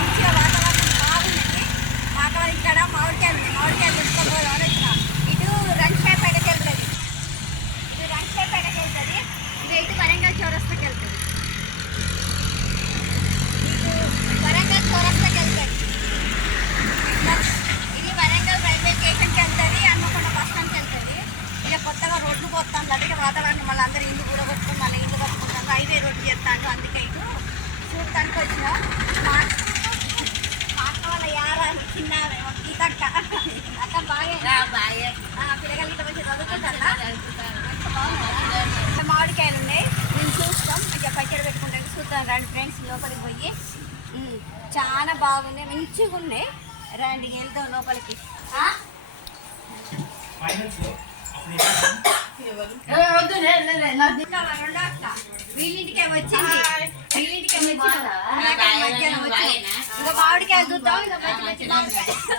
మంచిగా వాతావరణం బాగుంది వాతావరణం ఇక్కడ మామిడికాయలు మామిడికాయలు తెచ్చుకోబోదామని వచ్చిన. ఇటు రంగపేటకి వెళ్తుంది ఇటు రంగపేటకి వెళ్తుంది ఇది ఇటు వరంగల్ చౌరస్తాకి వెళ్తుంది. ఇటు వరంగల్ చౌరస్తాకి వెళ్తుంది. ఇది వరంగల్ రైల్వే స్టేషన్కి వెళ్తుంది. హన్మకొండ బస్ స్టాండ్కి వెళ్తుంది. ఇక కొత్తగా రోడ్లు పోతాం అందుకే వాతావరణం మళ్ళీ అందరూ ఇల్లు కూడా కొట్టుకుని మళ్ళీ ఇల్లు కట్టుకుంటాం హైవే రోడ్డు చేస్తాను అందుకే ఇటు చూడటానికి వచ్చిన మా మా అక్క వాళ్ళ యారా చిన్న గీతక్క అక్క బాగా పిల్లగాలు ఇట్లా మంచిగా చదువుకుంటారా ఇంకా మామిడికాయలు ఉన్నాయి మేము చూస్తాం మంచిగా పచ్చడి పెట్టుకుంటాను చూద్దాం రండి ఫ్రెండ్స్ లోపలికి పోయి చాలా బాగున్నాయి మంచిగా ఉన్నాయి రండి వెళ్తాం లోపలికి ఆ? వీళ్ళింటికే వచ్చింది ఇంకా మామిడికాయలు చూద్దాం ఇంకా మంచి మంచి మామిడికాయలు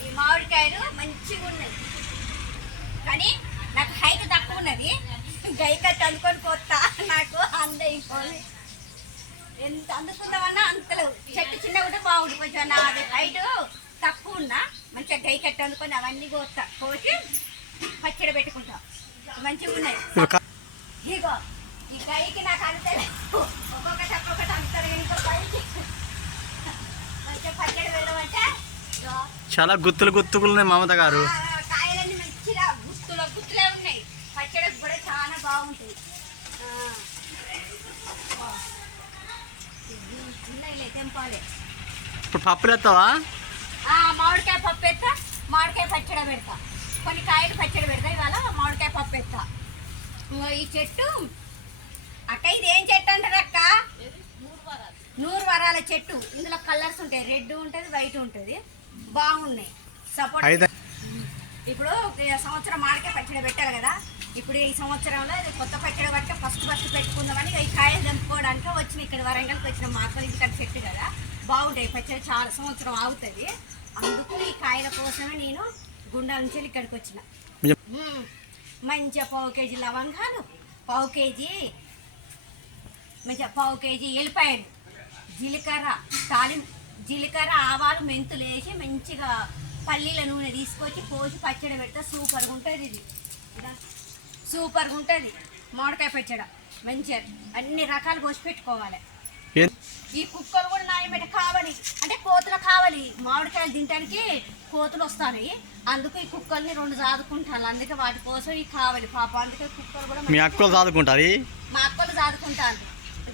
ఈ మామిడికాయలు మంచిగా ఉన్నాయి కానీ నాకు హైట్ తక్కువ ఉన్నది గైకట్ అనుకొని పోతా నాకు అందైపోయి ఎంత అందుకుందామన్నా అంతలేవు చెట్టు చిన్నగా కూడా బాగుండు కొంచెం నాది హైట్ తక్కువ ఉన్నా మంచిగా గై కట్ట అనుకొని అవన్నీ కోస్తా కోసి పచ్చడి పెట్టుకుంటా. మంచిగా ఉన్నాయి. ఇగో ఈ గైకి నాకు అంతలేదు ఒక్కొక్కటి ఒక్కొక్కటి అంతారు ఇంకో పైకి. మంచిగా పచ్చడి ఇగో చాలా గుత్తులు గుత్తుకులు ఉన్నాయి మమత గారు. కాయలన్నీ మంచిగా గుత్తులో గుత్తులే ఉన్నాయి. పచ్చడికి కూడా చాలా బాగుంటుంది ఇప్పుడు పప్పులు ఎత్తావా? ఆ, మామిడికాయ పప్పు ఎత్తా మామిడికాయ పచ్చడి పెడతా. కొన్ని కాయలు పచ్చడి పెడతా ఇవాళ మామిడికాయ పప్పు ఇంగో ఈ చెట్టు. అక్క ఇది ఏం చెట్టు అంటారు అక్క? నూరు వరాల చెట్టు. ఇందులో కలర్స్ ఉంటాయి. రెడ్ ఉంటుంది వైట్ ఉంటుంది. బాగున్నాయి. సపోర్ట్ ఇప్పుడు సంవత్సరం మామిడికాయ పచ్చడి పెట్టారు కదా. ఇప్పుడు ఈ సంవత్సరంలో ఇది కొత్త పచ్చడి పట్ట ఫస్ట్ ఫస్ట్ పెట్టుకుందామని ఈ కాయలు తెంపుకోవడానికి వచ్చిన ఇక్కడ వరంగల్కి వచ్చిన. మా అక్కలు ఇంటికాడ చెట్టు కదా. బాగుంటాయి. పచ్చడి చాలా సంవత్సరం ఆగుతుంది. అందుకు ఈ కాయల కోసమే నేను గుండాల నుంచి ఇక్కడికి వచ్చిన. మంచిగా పావు కేజీ లవంగాలు పావు కేజీ మంచిగా పావు కేజీ ఎల్లిపాయలు జీలకర్ర తాలిం జీలకర్ర ఆవాలు మెంతులు వేసి మంచిగా పల్లీల నూనె తీసుకొచ్చి పోసి పచ్చడి పెడితే సూపర్గా ఉంటుంది ఇది. సూపర్గా ఉంటుంది. మామిడికాయ పచ్చడి మంచిగా అన్ని రకాలు పోసి పెట్టుకోవాలి. ఈ కుక్కలు కూడా నాయమేట కావాలి. అంటే కావాలి మామిడికాయలు తినడానికి కోతులు వస్తాయి. అందుకు ఈ కుక్కల్ని రెండు సాదుకుంటాను. అందుకే వాటి కోసం ఇవి కావాలి పాప. అందుకే కుక్కలు కూడా మీ అక్కలు చదువుకుంటారు మా అక్కలు సాదుకుంటాను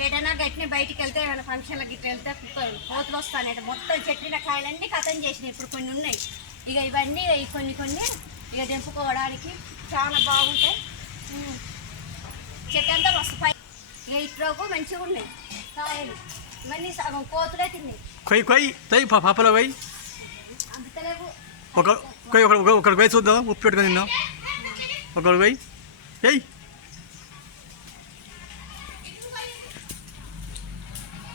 ఏదైనా గట్టిని బయటికి వెళ్తే ఏమైనా ఫంక్షన్లకి గిట్ల వెళ్తే కుక్కలు కోతులు వస్తాయి మొత్తం చెట్టిన కాయలన్నీ కథం చేసినాయి. ఇప్పుడు కొన్ని ఉన్నాయి. ఇక ఇవన్నీ కొన్ని కొన్ని ఇక తెంపుకోవడానికి చాలా బాగుంటాయి. చెట్టు అంతా మస్తు పై ఇక ఇట్లోకు మంచిగా ఉన్నాయి. కాయలు. ఇవన్నీ సగం కోతులే తిన్నాయి. కొయ్యి కొయ్యి తొయ్యి ప- పప్పులో కొయ్యి అందుతలేవు ఒక కొయ్యి ఒక- ఒకటి కొయ్యి చూద్దాం ఉప్పు పెట్టుకొని తిందాం. ఒకటి కొయ్యి ఏయ్.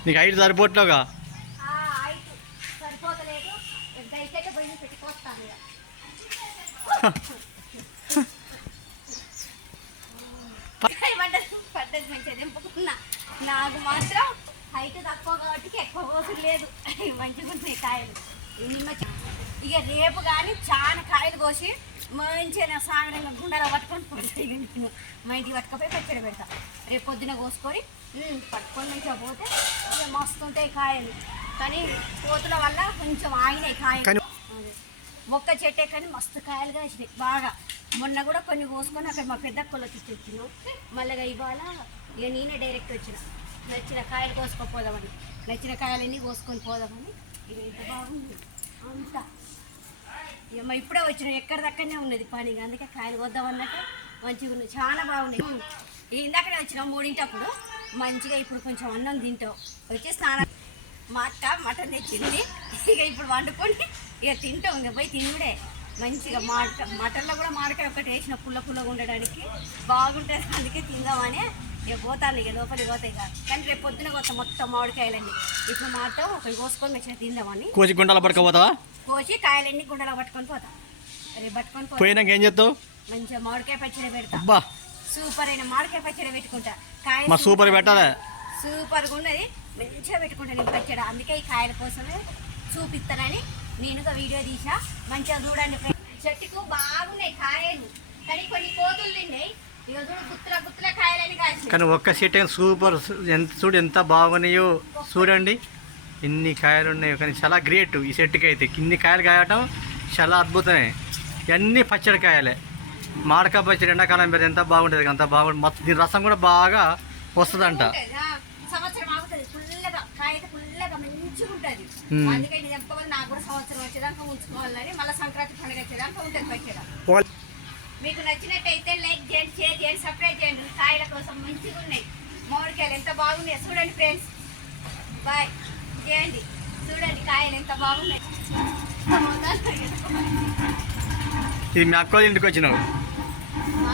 నీకు పోయి పడ్డది మంచిగా దింపుకున్నా నాకు మాత్రం హైట్ తక్కువ కాబట్టి ఎక్కువ కోసులు లేదు. మంచిగా ఉన్నాయి కాయలు. ఇక రేపు కానీ చాలా కాయలు కోసి మంచిగా సాగరంగా గుండెలో పట్టుకొని పోతాయి. మా ఇంటికి పట్టుకపోయి పచ్చడి పెడతా. రేపు పొద్దున కోసుకొని పట్టుకొని మంచిగా పోతే ఇక మస్తు ఉంటాయి కాయలు. కానీ కోతుల వల్ల కొంచెం ఆగినాయి కాయలు. మొక్క చెట్టే కానీ మస్తు కాయలు కాసినాయి బాగా. మొన్న కూడా కొన్ని కోసుకొని అక్కడ మా పెద్ద కొలకి తెచ్చిన మళ్ళీ ఇవాళ ఇక నేనే డైరెక్ట్ వచ్చిన. నచ్చిన కాయలు కోసుకోపోదామని. నచ్చిన కాయలన్నీ కోసుకొని పోదామని. ఇక ఎంత బాగుంది. అంతా. ఇక ఇప్పుడే వచ్చిన ఎక్కడ దక్కనే ఉన్నది పని. అందుకే కాయలు కొద్దామన్నట్టు మంచిగా ఉన్నాయి. చాలా బాగున్నాయి. ఇందాకనే వచ్చినాం మూడింటప్పుడు. మంచిగా ఇప్పుడు కొంచెం అన్నం తింటాం. వచ్చి స్నానం మా అక్క మటన్ తెచ్చింది. ఇక ఇప్పుడు వండుకొని ఇక తింటాం. ఇక పోయి తినుడే. మంచిగా మాడక మటన్లో కూడా మాడకాయ ఒకటి వేసిన పుల్ల పుల్లగా ఉండడానికి బాగుంటుంది. అందుకే తిందామని ఇక పోతాను ఇక లోపలికి పోతాయి ఇక. కానీ రేపు పొద్దున పోతాం మొత్తం మామిడికాయలన్నీ. ఇప్పుడు మాత్రం ఒకటి కోసుకొని మంచిగా తిందామని కోసి గుంటలు పట్టుకపోతావా? కోసి కాయలన్నీ గుండెలో పట్టుకొని పోతాం. రేపు పట్టుకొని పోయినాక ఏం చేస్తావు? మంచిగా మామిడికాయ పచ్చడి పెడతా. సూపర్ అయిన మామిడికాయ పచ్చడి పెట్టుకుంటా. కాయ మా సూపర్ పెట్టాలి? సూపర్గా ఉన్నది. మంచిగా పెట్టుకుంటా నేను పచ్చడి. అందుకే ఈ కాయల కోసమే చూపిస్తానని నేనుగా వీడియో తీసా. మంచిగా చూడండి. చెట్టుకు బాగున్నాయి కాయలు. కానీ కొన్ని కోతులు తిన్నాయి. ఇక చూడు గుత్తుల గుత్తుల కాయలని కానీ ఒక్క సీట్ సూపర్. ఎంత చూడు ఎంత బాగున్నాయో. చూడండి. ఎన్ని కాయలు ఉన్నాయో. కానీ చాలా గ్రేట్ ఈ సెట్కి అయితే. ఇన్ని కాయలు కాయటం చాలా అద్భుతమే. ఇవన్నీ పచ్చడి కాయలే. మాడకాయ పచ్చడి ఎండాకాలం పెడితే ఎంత బాగుంటుంది అంత బాగుంటుంది మొత్తం దీని రసం కూడా బాగా వస్తుందంట. సంక్రాంతి పండుగ మీకు నచ్చినట్టయితే లైక్ చేయండి షేర్ చేయండి సబ్స్క్రైబ్ చేయండి. కాయల కోసం మంచిగా ఉన్నాయి. మామిడికాయలు ఎంత బాగున్నాయి. చూడండి ఫ్రెండ్స్. బాయ్. చేయండి. చూడండి కాయలు ఎంత బాగున్నాయి. ఇది మీ అక్క వాళ్ళ ఇంటికి వచ్చినావు. మా